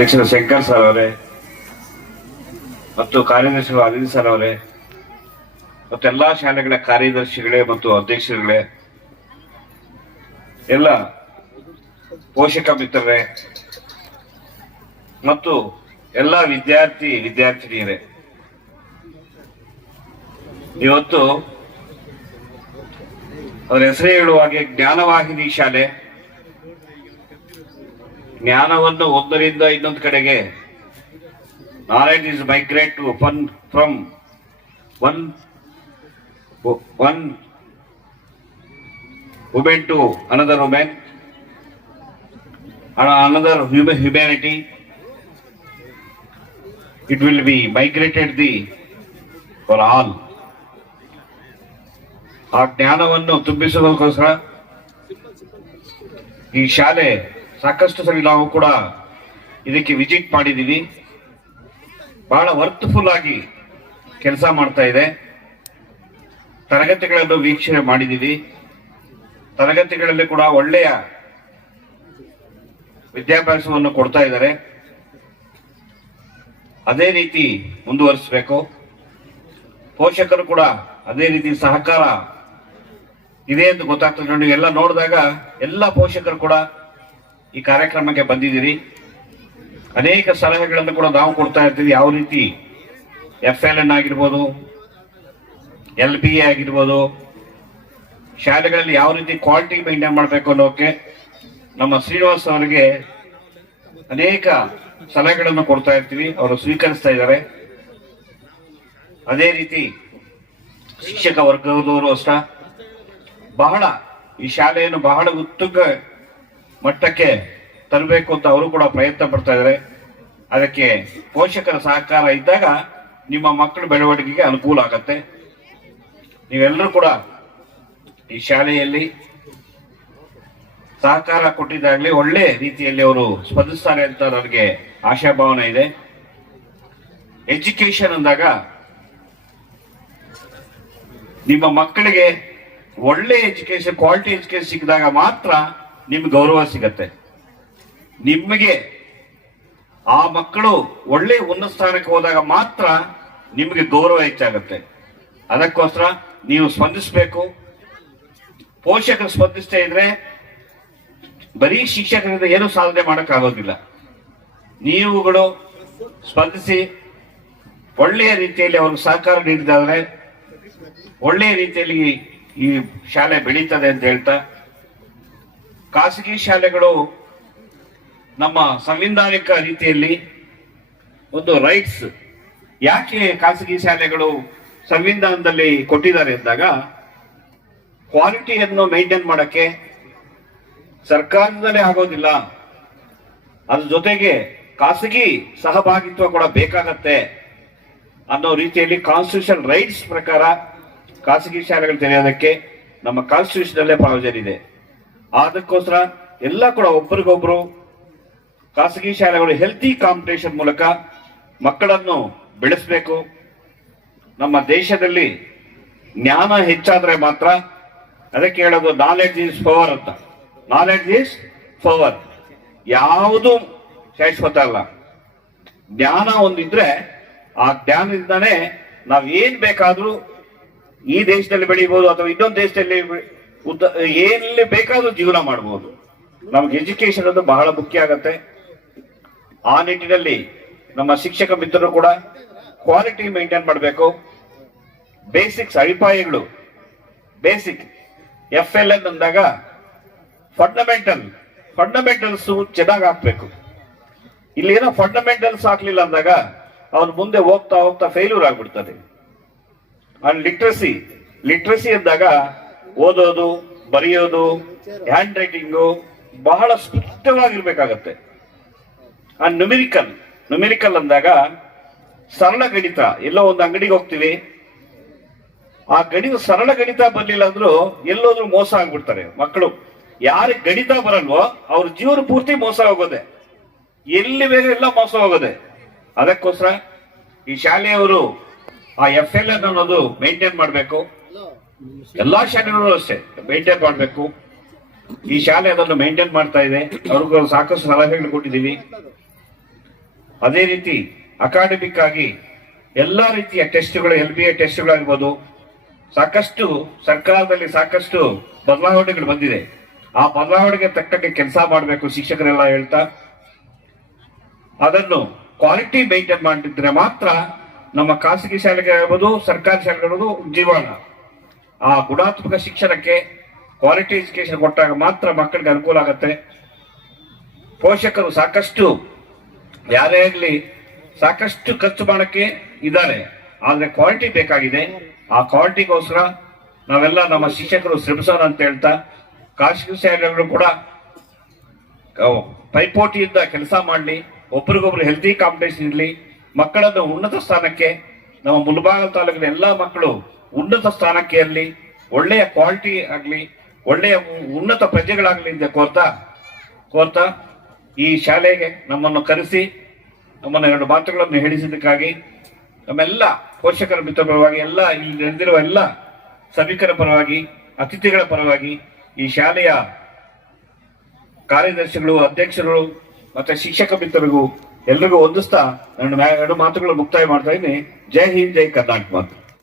ಅಧ್ಯಕ್ಷರು ಶಂಕರ್ ಸರ್ ಅವರೇ ಮತ್ತು ಕಾರ್ಯದರ್ಶಿಗಳು ಅನಿಲ್ ಸರ್ ಅವರೇ ಮತ್ತು ಎಲ್ಲಾ ಶಾಲೆಗಳ ಕಾರ್ಯದರ್ಶಿಗಳೇ ಮತ್ತು ಅಧ್ಯಕ್ಷರುಗಳೇ, ಎಲ್ಲ ಪೋಷಕ ಮಿತ್ರರೇ ಮತ್ತು ಎಲ್ಲ ವಿದ್ಯಾರ್ಥಿನಿಯರೇ, ಇವತ್ತು ಅವರ ಹೆಸರೇ ಹೇಳುವ ಹಾಗೆ ಜ್ಞಾನವಾಹಿನಿ ಶಾಲೆ ಜ್ಞಾನವನ್ನು ಒಂದರಿಂದ ಇನ್ನೊಂದು ಕಡೆಗೆ, knowledge is migrate to from one woman to another woman, another humanity. It will be migrated for all. ಆ ಜ್ಞಾನವನ್ನು ತುಂಬಿಸುವುದಕ್ಕೋಸ್ಕರ ಈ ಶಾಲೆ ಸಾಕಷ್ಟು ಸರಿ ನಾವು ಕೂಡ ಇದಕ್ಕೆ ವಿಸಿಟ್ ಮಾಡಿದ್ದೀವಿ. ಬಹಳ ವರ್ತ್ಫುಲ್ ಆಗಿ ಕೆಲಸ ಮಾಡ್ತಾ ಇದೆ. ತರಗತಿಗಳನ್ನು ವೀಕ್ಷಣೆ ಮಾಡಿದ್ದೀವಿ. ತರಗತಿಗಳಲ್ಲಿ ಕೂಡ ಒಳ್ಳೆಯ ವಿದ್ಯಾಭ್ಯಾಸವನ್ನು ಕೊಡ್ತಾ ಇದ್ದಾರೆ. ಅದೇ ರೀತಿ ಮುಂದುವರಿಸಬೇಕು. ಪೋಷಕರು ಕೂಡ ಅದೇ ರೀತಿ ಸಹಕಾರ ಇದೆ ಎಂದು ಗೊತ್ತಾಗ್ತದೆ. ನೋಡಿ, ಎಲ್ಲ ನೋಡಿದಾಗ ಎಲ್ಲ ಪೋಷಕರು ಕೂಡ ಈ ಕಾರ್ಯಕ್ರಮಕ್ಕೆ ಬಂದಿದ್ದೀರಿ. ಅನೇಕ ಸಲಹೆಗಳನ್ನು ಕೂಡ ನಾವು ಕೊಡ್ತಾ ಇರ್ತೀವಿ. ಯಾವ ರೀತಿ FLN ಆಗಿರ್ಬೋದು, LBA ಆಗಿರ್ಬೋದು, ಶಾಲೆಗಳಲ್ಲಿ ಯಾವ ರೀತಿ ಕ್ವಾಲಿಟಿ ಮೇಂಟೈನ್ ಮಾಡಬೇಕು ಅನ್ನೋಕೆ ನಮ್ಮ ಶ್ರೀನಿವಾಸ್ ಅವರಿಗೆ ಅನೇಕ ಸಲಹೆಗಳನ್ನು ಕೊಡ್ತಾ ಇರ್ತೀವಿ. ಅವರು ಸ್ವೀಕರಿಸ್ತಾ ಇದ್ದಾರೆ. ಅದೇ ರೀತಿ ಶಿಕ್ಷಕ ವರ್ಗದವರು ಅಷ್ಟ ಬಹಳ ಈ ಶಾಲೆಯನ್ನು ಬಹಳ ಉತ್ತುಂಗ ಮಟ್ಟಕ್ಕೆ ತರಬೇಕು ಅಂತ ಅವರು ಕೂಡ ಪ್ರಯತ್ನ ಪಡ್ತಾ ಇದ್ದಾರೆ. ಅದಕ್ಕೆ ಪೋಷಕರ ಸಹಕಾರ ಇದ್ದಾಗ ನಿಮ್ಮ ಮಕ್ಕಳ ಬೆಳವಣಿಗೆಗೆ ಅನುಕೂಲ ಆಗತ್ತೆ. ನೀವೆಲ್ಲರೂ ಕೂಡ ಈ ಶಾಲೆಯಲ್ಲಿ ಸಹಕಾರ ಕೊಟ್ಟಿದ್ದಾಗಲಿ ಒಳ್ಳೆ ರೀತಿಯಲ್ಲಿ ಅವರು ಸ್ಪಂದಿಸ್ತಾರೆ ಅಂತ ನನಗೆ ಆಶಾಭಾವನೆ ಇದೆ. ಎಜುಕೇಶನ್ ಅಂದಾಗ ನಿಮ್ಮ ಮಕ್ಕಳಿಗೆ ಒಳ್ಳೆ ಎಜುಕೇಶನ್, ಕ್ವಾಲಿಟಿ ಎಜುಕೇಶನ್ ಸಿಕ್ಕಿದಾಗ ಮಾತ್ರ ನಿಮ್ಗೆ ಗೌರವ ಸಿಗತ್ತೆ. ನಿಮಗೆ ಆ ಮಕ್ಕಳು ಒಳ್ಳೆ ಉನ್ನತ ಸ್ಥಾನಕ್ಕೆ ಹೋದಾಗ ಮಾತ್ರ ನಿಮಗೆ ಗೌರವ ಹೆಚ್ಚಾಗತ್ತೆ. ಅದಕ್ಕೋಸ್ಕರ ನೀವು ಸ್ಪಂದಿಸಬೇಕು. ಪೋಷಕರು ಸ್ಪಂದಿಸ್ತಾ ಇದ್ರೆ ಬರೀ ಶಿಕ್ಷಕರಿಂದ ಏನು ಸಾಧನೆ ಮಾಡೋಕ್ಕಾಗೋದಿಲ್ಲ. ನೀವುಗಳು ಸ್ಪಂದಿಸಿ ಒಳ್ಳೆಯ ರೀತಿಯಲ್ಲಿ ಅವ್ರಿಗೆ ಸಹಕಾರ ನೀಡಿದಾದ್ರೆ ಒಳ್ಳೆಯ ರೀತಿಯಲ್ಲಿ ಈ ಶಾಲೆ ಬೆಳೀತದೆ ಅಂತ ಹೇಳ್ತಾ, ಖಾಸಗಿ ಶಾಲೆಗಳು ನಮ್ಮ ಸಂವಿಧಾನಿಕ ರೀತಿಯಲ್ಲಿ ಒಂದು ರೈಟ್ಸ್, ಯಾಕೆ ಖಾಸಗಿ ಶಾಲೆಗಳು ಸಂವಿಧಾನದಲ್ಲಿ ಕೊಟ್ಟಿದ್ದಾರೆ ಅಂದಾಗ, ಕ್ವಾಲಿಟಿಯನ್ನು ಮೇಂಟೈನ್ ಮಾಡಕ್ಕೆ ಸರ್ಕಾರದಲ್ಲೇ ಆಗೋದಿಲ್ಲ, ಅದ್ರ ಜೊತೆಗೆ ಖಾಸಗಿ ಸಹಭಾಗಿತ್ವ ಕೂಡ ಬೇಕಾಗತ್ತೆ ಅನ್ನೋ ರೀತಿಯಲ್ಲಿ ಕಾನ್ಸ್ಟಿಟ್ಯೂಷನ್ ರೈಟ್ಸ್ ಪ್ರಕಾರ ಖಾಸಗಿ ಶಾಲೆಗಳು ತೆರೆಯೋದಕ್ಕೆ ನಮ್ಮ ಕಾನ್ಸ್ಟಿಟ್ಯೂಷನ್ ಅಲ್ಲೇ ಪ್ರಾವಿಷನ್ ಇದೆ. ಅದಕ್ಕೋಸ್ಕರ ಎಲ್ಲ ಕೂಡ ಒಬ್ಬರಿಗೊಬ್ರು ಖಾಸಗಿ ಶಾಲೆಗಳು ಹೆಲ್ತಿ ಕಾಂಪಿಟೇಷನ್ ಮೂಲಕ ಮಕ್ಕಳನ್ನು ಬೆಳೆಸಬೇಕು. ನಮ್ಮ ದೇಶದಲ್ಲಿ ಜ್ಞಾನ ಹೆಚ್ಚಾದ್ರೆ ಮಾತ್ರ, ಅದಕ್ಕೆ ಹೇಳೋದು ನಾಲೆಡ್ಜ್ ಈಸ್ ಪವರ್ ಅಂತ. Knowledge is power. ಯಾವುದು ಶಾಶ್ವತ ಅಲ್ಲ. ಜ್ಞಾನ ಒಂದಿದ್ರೆ ಆ ಜ್ಞಾನದಿಂದಾನೇ ನಾವು ಏನ್ ಬೇಕಾದ್ರೂ ಈ ದೇಶದಲ್ಲಿ ಬೆಳೀಬಹುದು ಅಥವಾ ಇನ್ನೊಂದು ದೇಶದಲ್ಲಿ ಎಲ್ಲಿ ಬೇಕಾದ್ರೂ ಜೀವನ ಮಾಡಬಹುದು. ನಮ್ಗೆ ಎಜುಕೇಶನ್ ಅದು ಬಹಳ ಮುಖ್ಯ ಆಗತ್ತೆ. ಆ ನಿಟ್ಟಿನಲ್ಲಿ ನಮ್ಮ ಶಿಕ್ಷಕ ಮಿತ್ರರು ಕೂಡ ಕ್ವಾಲಿಟಿ ಮೇಂಟೈನ್ ಮಾಡಬೇಕು. ಬೇಸಿಕ್ಸ್, ಅಡಿಪಾಯಗಳು, ಬೇಸಿಕ್ FLN ಅಂದಾಗ ಫಂಡಮೆಂಟಲ್ಸ್ ಚೆನ್ನಾಗಿ ಹಾಕ್ಬೇಕು. ಇಲ್ಲಿ ಏನೋ ಫಂಡಮೆಂಟಲ್ಸ್ ಹಾಕ್ಲಿಲ್ಲ ಅಂದಾಗ ಅವನು ಮುಂದೆ ಹೋಗ್ತಾ ಹೋಗ್ತಾ ಫೇಲ್ಯೂರ್ ಆಗ್ಬಿಡ್ತಾನೆ. ಅಂಡ್ ಲಿಟ್ರಸಿ ಅಂದಾಗ ಓದೋದು, ಬರೆಯೋದು, ಹ್ಯಾಂಡ್ ರೈಟಿಂಗು ಬಹಳ ಸ್ಪಷ್ಟವಾಗಿರ್ಬೇಕಾಗತ್ತೆ. ಅಂಡ್ ನ್ಯೂಮೆರಿಕಲ್ ಅಂದಾಗ ಸರಳ ಗಣಿತ. ಎಲ್ಲೋ ಒಂದು ಅಂಗಡಿಗೆ ಹೋಗ್ತೀವಿ, ಆ ಸರಳ ಗಣಿತ ಬರ್ಲಿಲ್ಲ ಅಂದ್ರೂ ಎಲ್ಲೋದ್ರೂ ಮೋಸ ಆಗ್ಬಿಡ್ತಾರೆ ಮಕ್ಕಳು. ಯಾರಿಗೆ ಗಣಿತ ಬರಲ್ವೋ ಅವ್ರ ಜೀವನ ಪೂರ್ತಿ ಮೋಸ ಹೋಗೋದೆ, ಎಲ್ಲಿ ಬೇಗ ಎಲ್ಲ ಮೋಸ ಹೋಗೋದೆ. ಅದಕ್ಕೋಸ್ಕರ ಈ ಶಾಲೆಯವರು ಆ FLN ಅನ್ನೋದು ಮೇಂಟೈನ್ ಮಾಡಬೇಕು. ಎಲ್ಲಾ ಶಾಲೆಗಳು ಅಷ್ಟೇ ಮೇಂಟೈನ್ ಮಾಡಬೇಕು. ಈ ಶಾಲೆ ಅದನ್ನು ಮೇಂಟೈನ್ ಮಾಡ್ತಾ ಇದೆ. ಅವ್ರಿಗೂ ಸಾಕಷ್ಟು ಸಲಹೆಗಳು ಕೊಟ್ಟಿದ್ದೀವಿ. ಅದೇ ರೀತಿ ಅಕಾಡೆಮಿಕ್ ಆಗಿ ಎಲ್ಲಾ ರೀತಿಯ ಟೆಸ್ಟ್ಗಳು, LBA ಟೆಸ್ಟ್ಗಳಾಗಿರ್ಬೋದು, ಸಾಕಷ್ಟು ಸರ್ಕಾರದಲ್ಲಿ ಸಾಕಷ್ಟು ಬದಲಾವಣೆಗಳು ಬಂದಿದೆ. ಆ ಬದಲಾವಣೆಗೆ ತಕ್ಕಂಗೆ ಕೆಲಸ ಮಾಡಬೇಕು ಶಿಕ್ಷಕರೆಲ್ಲ ಹೇಳ್ತಾ, ಅದನ್ನು ಕ್ವಾಲಿಟಿ ಮೇಂಟೈನ್ ಮಾಡಿದ್ರೆ ಮಾತ್ರ ನಮ್ಮ ಖಾಸಗಿ ಶಾಲೆಗಳಾಗಿರ್ಬೋದು, ಸರ್ಕಾರಿ ಶಾಲೆಗಳು ಜೀವನ. ಆ ಗುಣಾತ್ಮಕ ಶಿಕ್ಷಣಕ್ಕೆ ಕ್ವಾಲಿಟಿ ಎಜುಕೇಶನ್ ಕೊಟ್ಟಾಗ ಮಾತ್ರ ಮಕ್ಕಳಿಗೆ ಅನುಕೂಲ ಆಗುತ್ತೆ. ಪೋಷಕರು ಸಾಕಷ್ಟು ಯಾರೇ ಆಗಲಿ ಸಾಕಷ್ಟು ಖರ್ಚು ಮಾಡಕ್ಕೆ ಇದ್ದಾರೆ, ಆದ್ರೆ ಕ್ವಾಲಿಟಿ ಬೇಕಾಗಿದೆ. ಆ ಕ್ವಾಲಿಟಿಗೋಸ್ಕರ ನಾವೆಲ್ಲ ನಮ್ಮ ಶಿಕ್ಷಕರು ಶ್ರಮಿಸೋಣ ಅಂತ ಹೇಳ್ತಾ, ಖಾಸಗಿ ಶಾಲೆಗಳು ಕೂಡ ಪೈಪೋಟಿಯಿಂದ ಕೆಲಸ ಮಾಡಲಿ, ಒಬ್ರಿಗೊಬ್ರು ಹೆಲ್ತಿ ಕಾಂಪಿಟೇಷನ್ ಇರಲಿ, ಮಕ್ಕಳನ್ನು ಉನ್ನತ ಸ್ಥಾನಕ್ಕೆ, ನಮ್ಮ ಮುಳಬಾಗಿಲು ತಾಲೂಕಿನ ಎಲ್ಲಾ ಮಕ್ಕಳು ಉನ್ನತ ಸ್ಥಾನಕ್ಕೆ ಇರಲಿ, ಒಳ್ಳೆಯ ಕ್ವಾಲಿಟಿ ಆಗಲಿ, ಒಳ್ಳೆಯ ಉನ್ನತ ಪ್ರಜೆಗಳಾಗಲಿ ಅಂತ ಕೋರ್ತಾ ಈ ಶಾಲೆಗೆ ನಮ್ಮನ್ನು ಕರೆಸಿ ನಮ್ಮನ್ನು 2 ಮಾತುಗಳನ್ನು ಹೇಳಿಸಿದ್ದಕ್ಕಾಗಿ ನಮ್ಮೆಲ್ಲ ಪೋಷಕರ ಮಿತ್ರ ಪರವಾಗಿ, ಎಲ್ಲ ಇಲ್ಲಿ ನಡೆದಿರುವ ಎಲ್ಲ ಸಭಿಕರ ಪರವಾಗಿ, ಅತಿಥಿಗಳ ಪರವಾಗಿ, ಈ ಶಾಲೆಯ ಕಾರ್ಯದರ್ಶಿಗಳು, ಅಧ್ಯಕ್ಷರು ಮತ್ತೆ ಶಿಕ್ಷಕ ಮಿತ್ರರಿಗೂ ಎಲ್ರಿಗೂ ವಂದಿಸ್ತಾ ನನ್ನ 2 ಮಾತುಗಳು ಮುಕ್ತಾಯ ಮಾಡ್ತಾ ಇದ್ದೀನಿ. ಜೈ ಹಿಂದ್, ಜೈ ಕರ್ನಾಟಕ ಮಾತು.